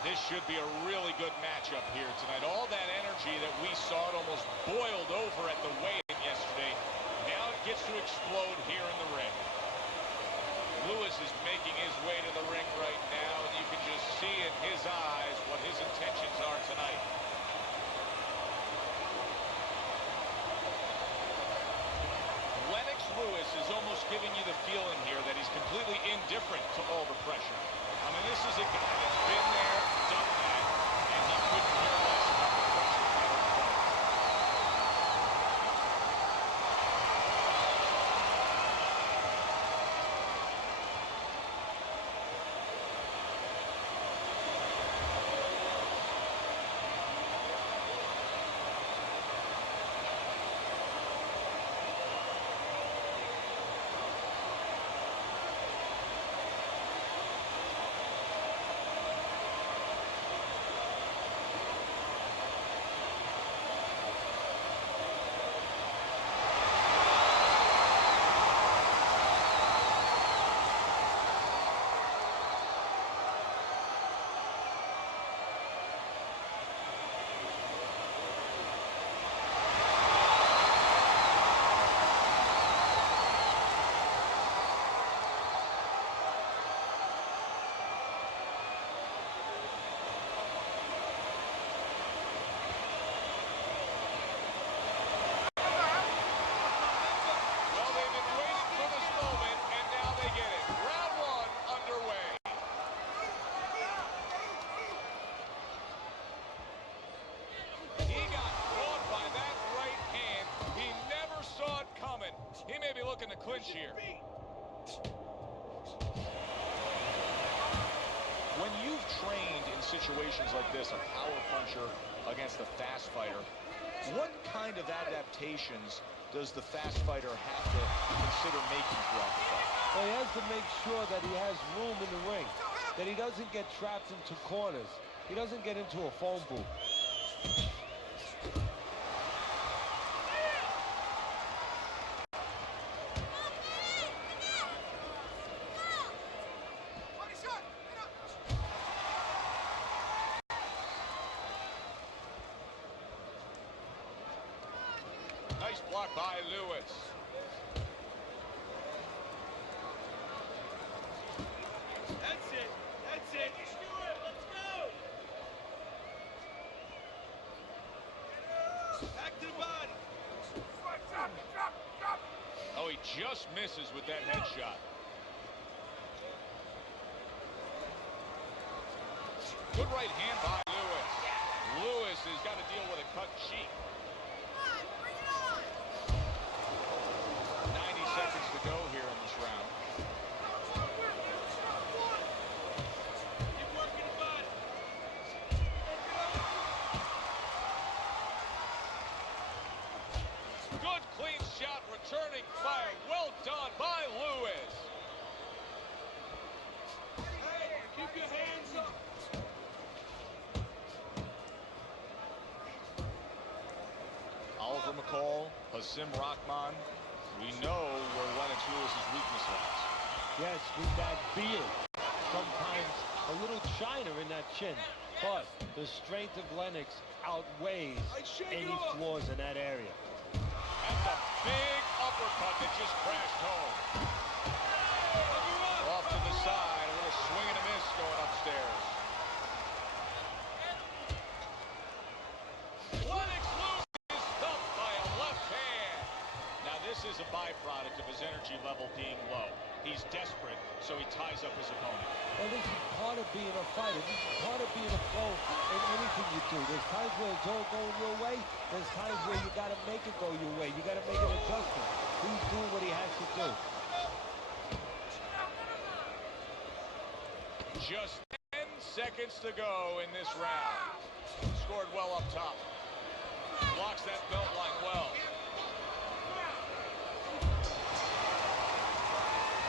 This should be a really good matchup here tonight. All that energy that we saw, it almost boiled over at the weigh-in yesterday. Now it gets to explode here in the ring. Lewis is making his way to the ring right now, and you can just see in his eyes what his intentions are tonight. Lennox Lewis is almost giving you the feeling here that he's completely indifferent to all the pressure. I mean, this is a guy that's been there, done that, and he couldn't care less about the pressure. He may be looking to clinch here. When you've trained in situations like this, a power puncher against a fast fighter, what kind of adaptations does the fast fighter have to consider making throughout the fight? Well, he has to make sure that he has room in the ring, that he doesn't get trapped into corners. He doesn't get into a phone booth. Nice block by Lewis. That's it. That's it. Just do it. Let's go. Back to the body. Oh, he just misses with that headshot. Good right hand by Lewis. Lewis has got to deal with a cut cheek. 90 seconds to go here in this round. Keep working the body. Good clean shot, returning fire. Well done by Lewis. Hey, keep your hands up. Oliver McCall, Hasim Rahman. We know where Lennox Lewis's weakness lies. Yes, with that beard. Sometimes a little shiner in that chin. But the strength of Lennox outweighs any flaws in that area. That's a big uppercut that just crashed home. Off to the side, a little swing and a miss going upstairs. Lennox Lewis is stumped by a left hand. Now this is a byproduct of his energy level being low. He's desperate, so he ties up his opponent. Well, this is part of being a fighter. This is part of being a pro in anything you do. There's times where it's all going your way. There's times where you got to make it go your way. You got to make an adjustment. He's doing what he has to do. Just 10 seconds to go in this round. Scored well up top. Blocks that belt line well.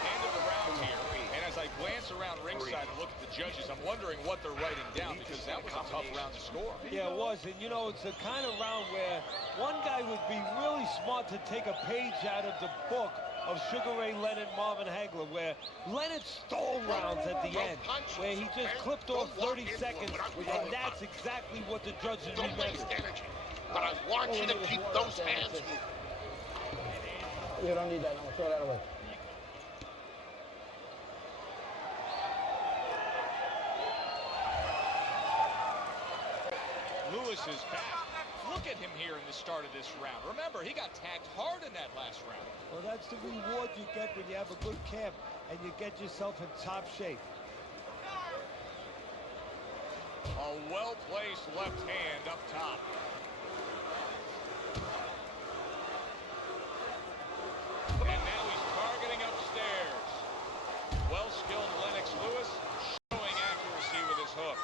End of the round here. And as I glance around ringside and look at the judges, I'm wondering what they're writing down, because that was a tough round to score. Yeah, it was. And, you know, it's the kind of round where one guy would be really smart to take a page out of the book of Sugar Ray Leonard, Marvin Hagler, where Leonard stole rounds at the end, where he just clipped off 30 seconds, and that's exactly what the judges remembered. But I want you to keep those hands. You don't need that. I'm gonna throw that away. Lewis is back. Look at him here in the start of this round. Remember, he got tagged hard in that last round. Well, that's the reward you get when you have a good camp and you get yourself in top shape. A well-placed left hand up top. And now he's targeting upstairs. Well-skilled Lennox Lewis showing accuracy with his hook.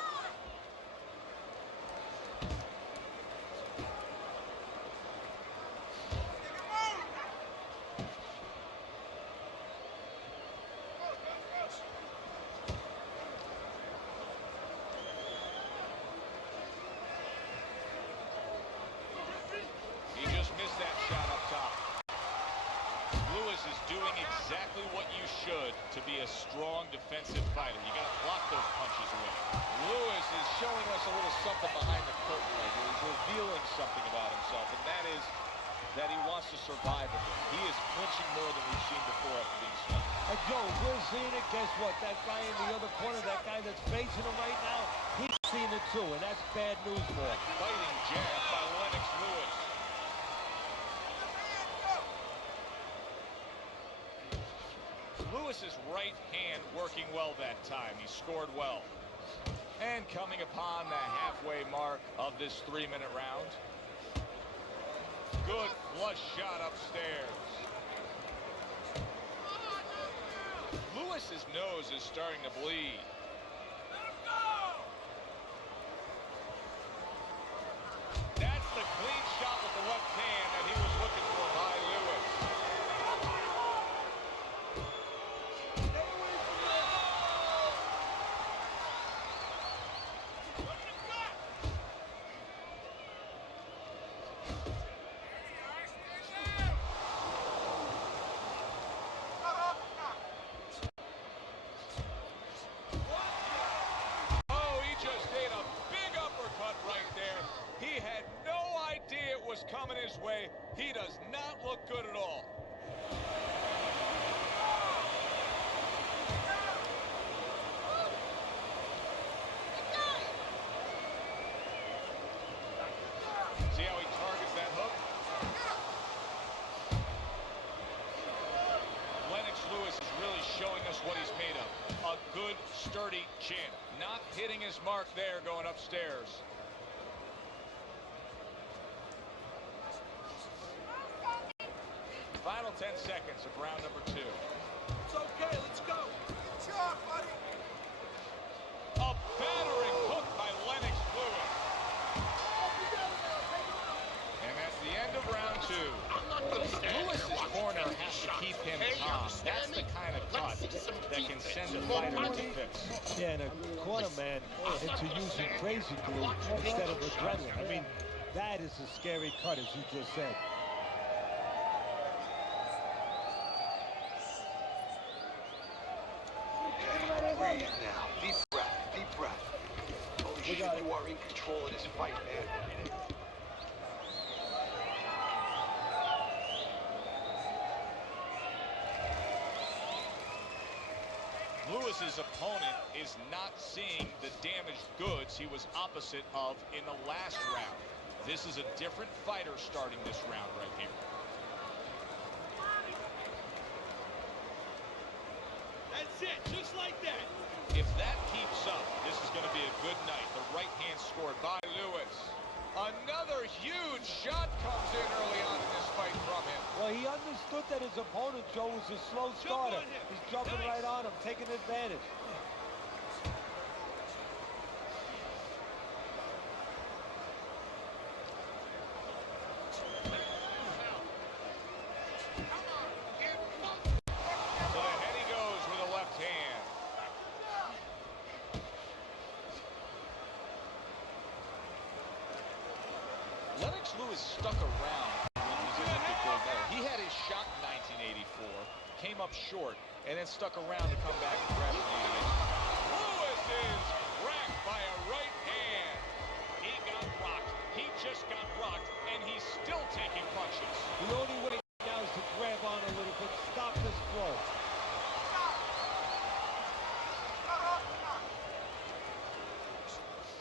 Missed that shot up top. Lewis is doing exactly what you should to be a strong defensive fighter. You got to block those punches away. Lewis is showing us a little something behind the curtain right here. He's revealing something about himself, and that is that he wants to survive a bit. He is clinching more than we've seen before after being stunned. And Joe, we're seeing it. Guess what? That guy in the other corner, that guy that's facing him right now, he's seeing it too, and that's bad news for him. Fighting jab by Lennox Lewis. Lewis's right hand working well that time. He scored well. And coming upon the halfway mark of this 3-minute round. Good flush shot upstairs. Lewis's nose is starting to bleed. That's the clean shot with the left hand that he was looking for by Lewis. Coming his way. He does not look good at all. See how he targets that hook? Lennox Lewis is really showing us what he's made of. A good, sturdy chin. Not hitting his mark there going upstairs. Final 10 seconds of round number 2. It's okay, let's go. Good job, buddy. A battering hook by Lennox Lewis. And that's the end of round 2. Lewis's corner has to keep him calm. That's the kind of cut that can send a fighter into fits. Yeah, and a corner man into using crazy glue instead of adrenaline. I mean, that is a scary cut, as you just said. Breathe now. Deep breath. Deep breath. Holy shit, you are in control of this fight, man. Lewis's opponent is not seeing the damaged goods he was opposite of in the last round. This is a different fighter starting this round right here. That's it, just like that. If that keeps up, this is going to be a good night. The right hand scored by Lewis. Another huge shot comes in early on in this fight from him. Well, he understood that his opponent, Joe, was a slow starter. He's jumping right on him, taking advantage. So ahead he goes with a left hand. Lennox Lewis stuck around when he was in the gold medal. He had his shot 9 1984. Came up short and then stuck around to come back and grab it in 88. Lewis is racked by a right hand. He got rocked. He just got rocked, and he's still taking punches. The only way now is to grab on a little bit, stop this flow.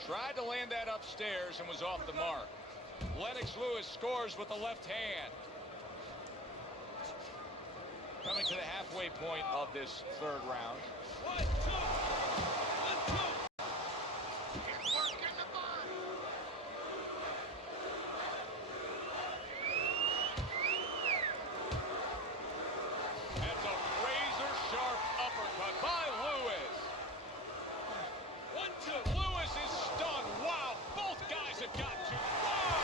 Tried to land that upstairs and was off the mark. Lennox Lewis scores with the left hand. Coming to the halfway point of this third round. 1, 2. 1, 2. Work in the body. That's a razor-sharp uppercut by Lewis. 1, 2. Lewis is stunned. Wow, both guys have got to. Wow!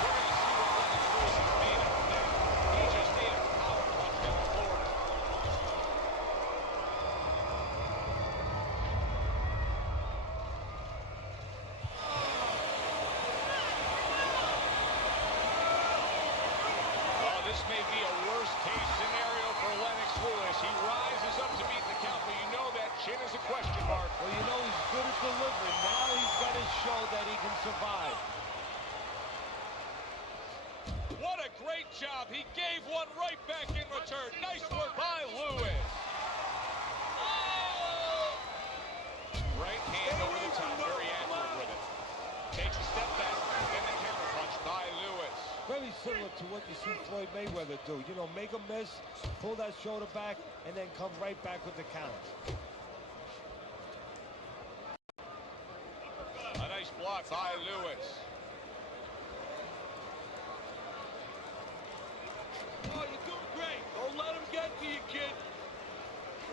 We're going to see what Lennox Lewis is made of now. He just ate a power punch to the floor. Oh, this may be a worst-case scenario for Lennox Lewis. He rises up to meet the count, but you know that chin is a question mark. Well, you know he's good at delivering. Now he's got to show that he can survive. What a great job. He gave one right back in return. Nice work by Lewis. Right hand over the top, very accurate with it. Takes a step back, and the counter punch by Lewis. Very similar to what you see Floyd Mayweather do. You know, make a miss, pull that shoulder back, and then come right back with the counter. A nice block by Lewis. Oh, you're doing great. Don't let him get to you, kid.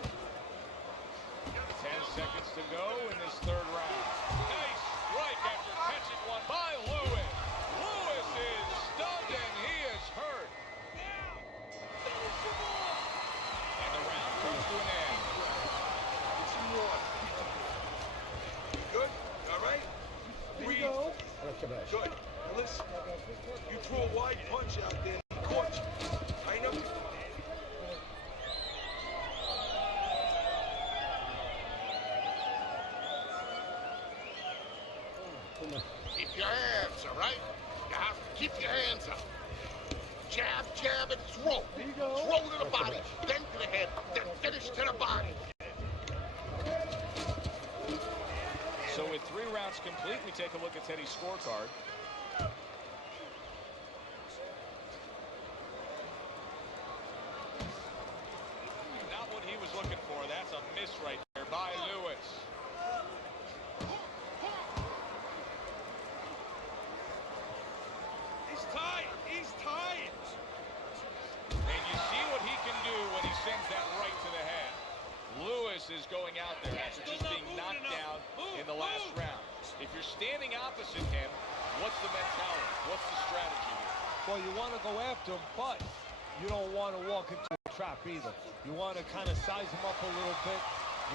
10 seconds to go in this third round. Nice strike after catching one by Lewis. Lewis is stunned and he is hurt. Now, finish him off. And the round comes to an end. Get some water. Good? All right? Breathe. Good. Now listen, you threw a wide punch out there and he caught you. I know. Keep your hands, all right? You have to keep your hands up. Jab, jab, and throw. Throw to the body, then to the head, then finish to the body. So with 3 rounds complete, we take a look at Teddy's scorecard. Not what he was looking for. That's a miss right there by Lewis. He's tired. He's tired. And you see what he can do when he sends that right to the head. Lewis is going out there after just being knocked down in the last round. If you're standing opposite him, what's the mentality? What's the strategy here? Well, you want to go after him, but you don't want to walk into a trap either. You want to kind of size him up a little bit.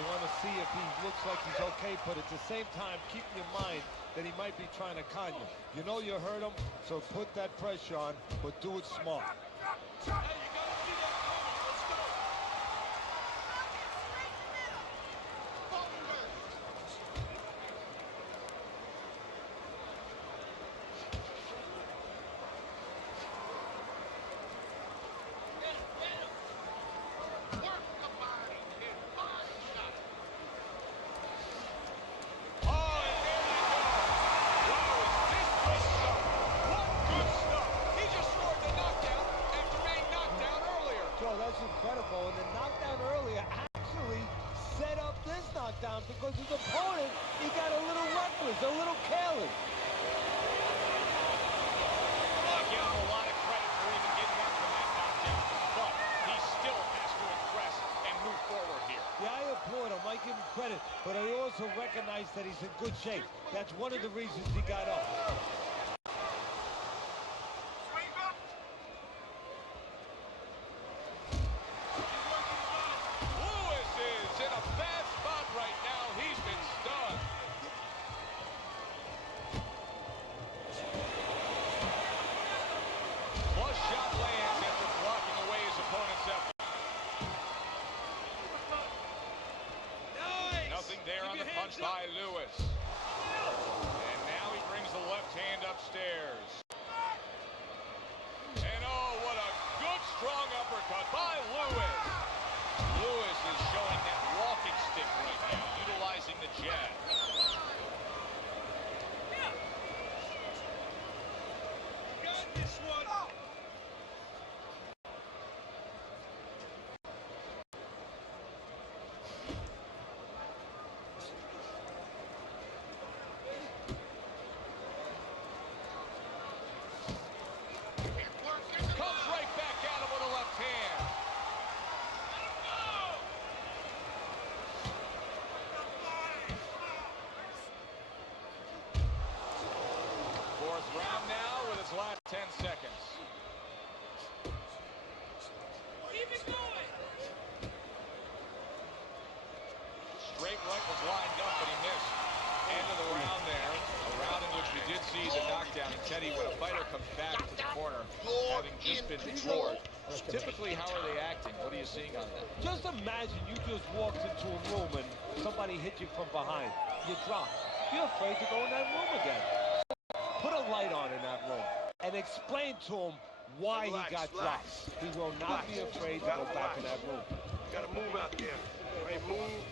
You want to see if he looks like he's okay, but at the same time, keep in mind that he might be trying to con you. You know you hurt him, so put that pressure on, but do it smart. Hey, you gotta see that coming. Let's go. Work the body and body shot. Oh, and there you go. Wow, is this good stuff? What good stuff. He just scored the knockdown after being knocked down earlier. Joe, that's incredible. And the knockdown earlier actually set up this knockdown because his opponent, he got a little reckless, a little careless. I give him a lot of credit for even getting up from that knockdown, but he still has to impress and move forward here. Yeah, I applaud him. I give him credit, but I also recognize that he's in good shape. That's one of the reasons he got up. Lewis is in a bad spot right now. He's been stunned. Plus shot lands after blocking away his opponent's punch by Lewis. And now he brings the left hand upstairs. And oh, what a good strong uppercut by Lewis. Lewis is showing that walking stick right now, utilizing the jab. Got this one. Comes right back at him with a left hand. Fourth round now with its last 10 seconds. Keep it going. Straight right was lined up, but he missed. End of the round there. A round in which we did see the knockdown. And Teddy, when a fighter comes back to the corner, having just been floored, typically how are they acting? What are you seeing on that? Just imagine you just walked into a room and somebody hit you from behind. You drop. You're afraid to go in that room again. Put a light on in that room and explain to him why he got dropped. He will not be afraid to go back in that room. You gotta move out there. Right, move.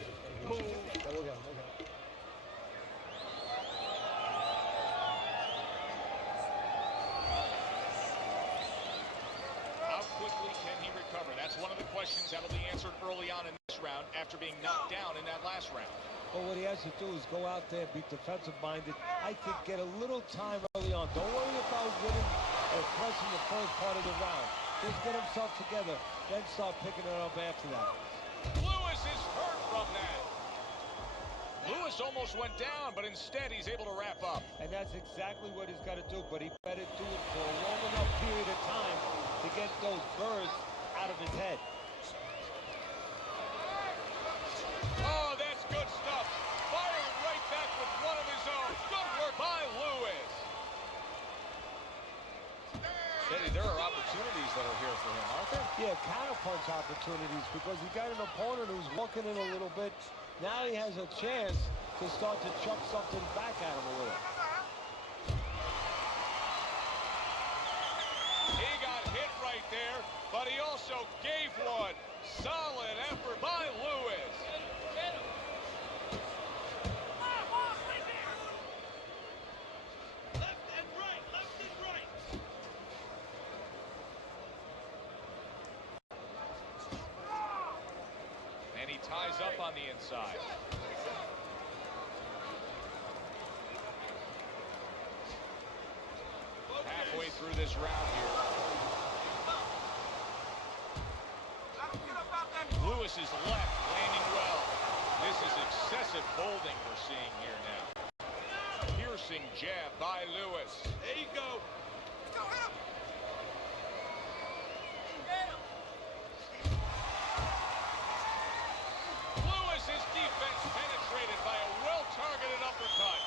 How quickly can he recover? That's one of the questions that'll be answered early on in this round after being knocked down in that last round. But what he has to do is go out there, be defensive-minded. I think get a little time early on. Don't worry about winning or pressing the first part of the round. Just get himself together, then start picking it up after that. Lewis is hurt from that. Lewis almost went down, but instead he's able to wrap up. And that's exactly what he's got to do, but he better do it for a long enough period of time to get those birds out of his head. Oh, that's good stuff. Firing right back with one of his own. Good work by Lewis. Teddy, there are opportunities that are here for him, aren't there? Yeah, counterpunch opportunities because he got an opponent who's walking in a little bit. Now he has a chance to start to chuck something back at him a little. He got hit right there, but he also gave one. Solid effort by Lewis. Left and right. Left and right. And he ties up on the inside. Halfway through this round here. Lewis is left, landing well. This is excessive holding we're seeing here now. Piercing jab by Lewis. There you go. Lewis's defense penetrated by a well-targeted uppercut.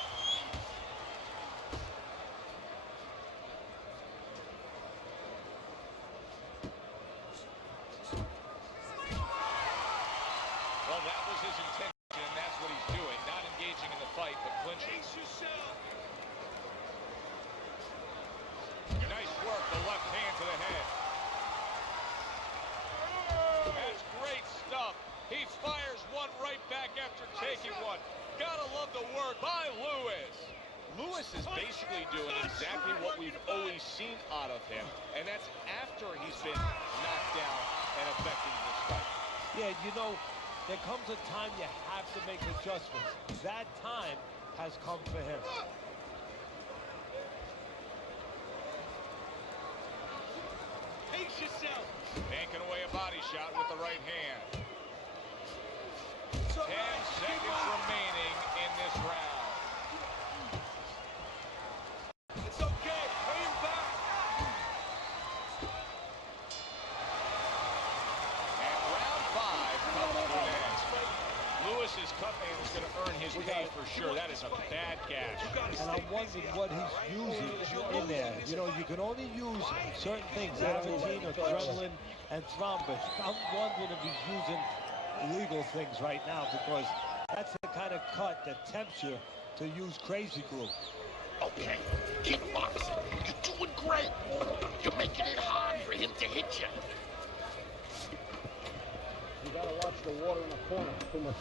Well, that was his intention, and that's what he's doing. Not engaging in the fight, but clinching. Pace yourself. Nice work, the left hand to the head. That's great stuff. He fires one right back after taking one. Gotta love the work by Lewis. Lewis is basically doing exactly what we've always seen out of him, and that's after he's been knocked down and affecting this fight. Yeah, you know, there comes a time you have to make adjustments. That time has come for him. Pace yourself. Banking away a body shot with the right hand. 10 seconds remaining in this round. It's okay. Pay him back. And round 5 comes to an end. Lewis's cut man is going to earn his pay for sure. That is a bad gash. And I'm wondering what he's using in there. You know, you can only use certain things, adrenaline, adrenaline, and thrombus. I'm wondering if he's using legal things right now because That's the kind of cut that tempts you to use crazy glue. Okay, keep boxing. You're doing great. You're making it hard for him to hit you. You gotta watch the water in the corner. Too much.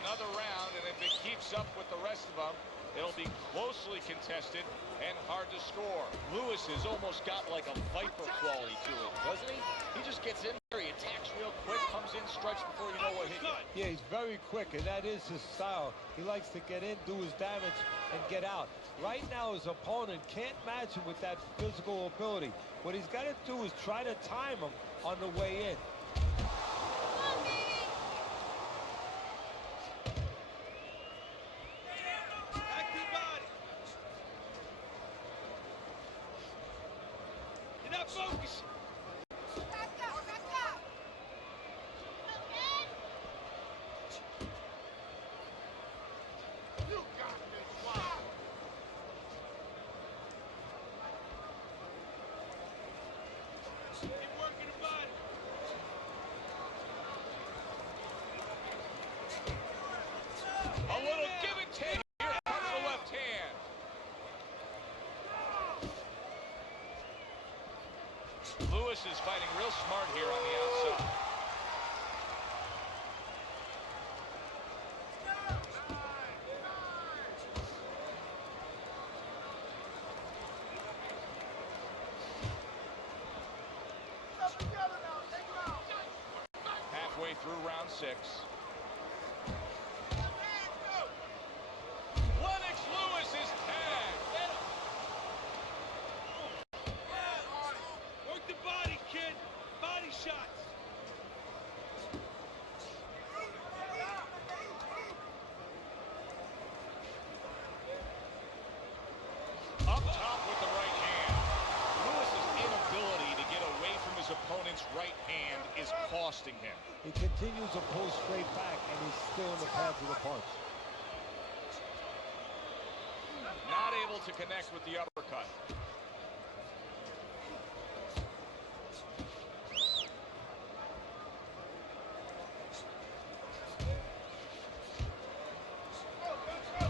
Another round, and if it keeps up with the rest of them, it'll be closely contested and hard to score. Lewis has almost got like a viper quality to him, doesn't he? He just gets in there, he attacks real quick, comes in, strikes before you know what hit you. Yeah, he's very quick, and that is his style. He likes to get in, do his damage, and get out. Right now, his opponent can't match him with that physical ability. What he's got to do is try to time him on the way in. Focus. You got this one. Keep working the body. A little give and take. Here comes the left hand. Lewis is fighting real smart here on the outside. Halfway through round 6. Lennox Lewis is tagged. Work the body, kid. Body shots. Up top with the right hand. Lewis's inability to get away from his opponent's right hand is costing him. He continues to pull straight back, and he's still in the path of the punch. Not able to connect with the uppercut.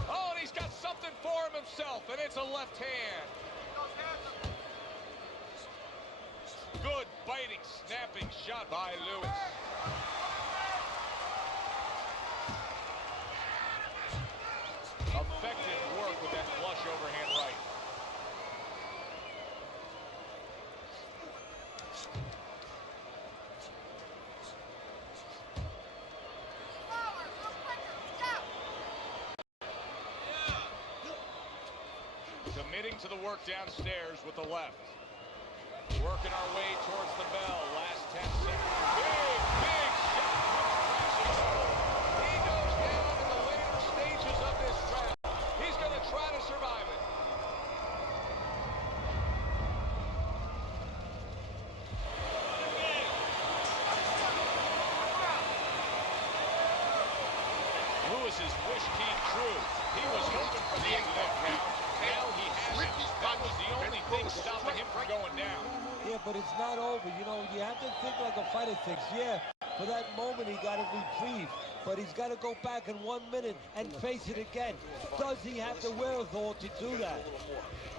Oh, and he's got something for himself, and it's a left hand. Good biting, snapping shot by Lewis. Effective work with that flush overhand right. Committing to the work downstairs with the left. Working our way towards the bell. Last 10 seconds. Big shot comes crashing. He goes down in the later stages of this round. He's going to try to survive it. Lewis's wish came true. He was hoping for the end of that round. Now he has it. That was the only thing stopping him from going down. Yeah, but it's not over. You know, you have to think like a fighter thinks. Yeah, for that moment he got a reprieve, but he's got to go back in 1 minute and face it again. Does he have the wherewithal to do that?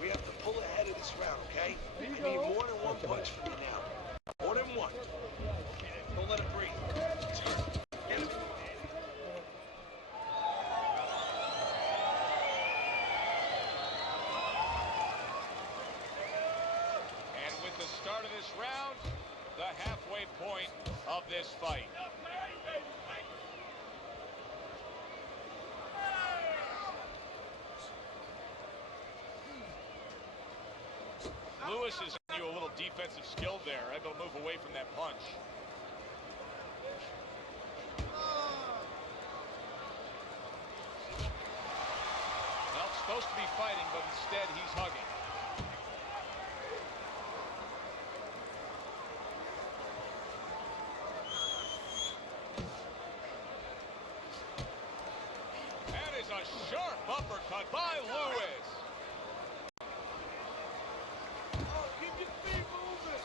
We have to pull ahead of this round, okay? I need more than one punch from you now. More than one. Don't let it breathe. Get him. And with the start of this round, the halfway point of this fight. Lewis is giving you a little defensive skill there, able to move away from that punch. Well, supposed to be fighting, but instead he's hugging. That is a sharp uppercut by Lewis. Keep your feet moving.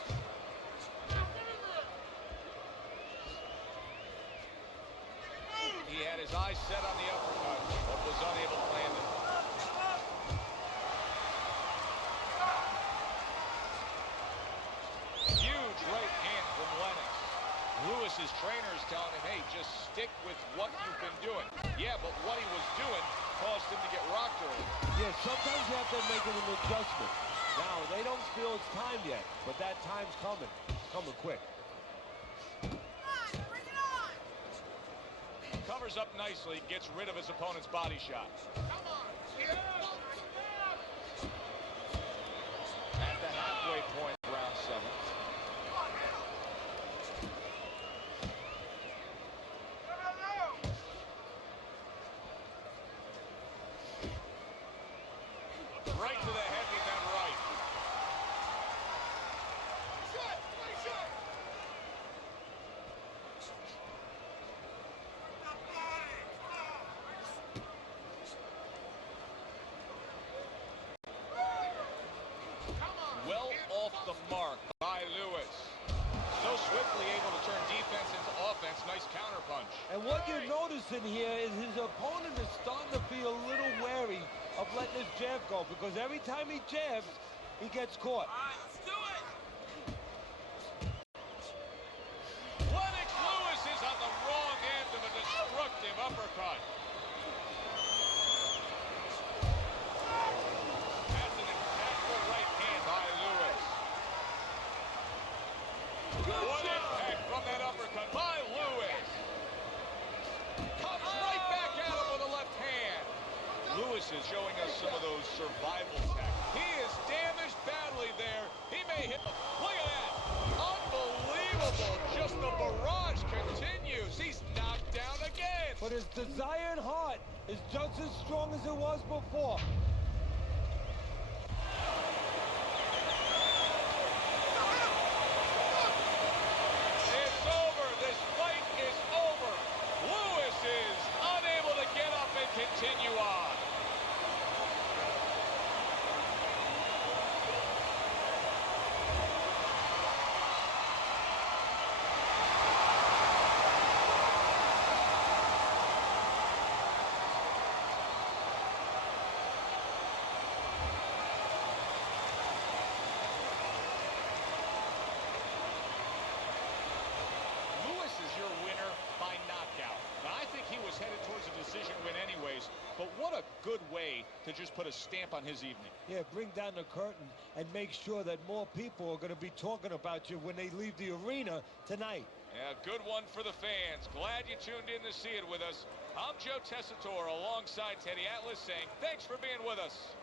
his eyes set on the uppercut, but was unable to land it. Huge right hand from Lennox. Lewis's trainer is telling him, hey, just stick with what you've been doing. Yeah, but what he was doing caused him to get rocked early. Yeah, sometimes you have to make an adjustment. Now, they don't feel it's time yet, but that time's coming. Coming quick. Covers up nicely, gets rid of his opponent's body shot. Come on, get up. At the halfway point, round 7. Right to the head with that right. Well off the mark by Lewis. So swiftly able to turn defense into offense. Nice counterpunch. And what you're noticing here is his opponent is starting to be a little wary of letting his jab go, because every time he jabs, he gets caught. All right, let's do it. Lennox Lewis is on the wrong end of a destructive uppercut. That's an impactful right hand by Lewis. What impact from that uppercut by Lewis. Comes right back at him with a left hand. Lewis is showing us some of those survival tactics. He is damaged badly there. He may hit the... Look at that. Unbelievable. Just the barrage continues. He's knocked down again. But his desire and heart is just as strong as it was before. It's over. This fight is over. Lewis is unable to get up and continue on. Lewis is your winner by knockout. Now, I think he was headed towards a decision win anyways, but what a good way to just put a stamp on his evening. Yeah, bring down the curtain and make sure that more people are going to be talking about you when they leave the arena tonight. Yeah, good one for the fans. Glad you tuned in to see it with us. I'm Joe Tessitore alongside Teddy Atlas saying thanks for being with us.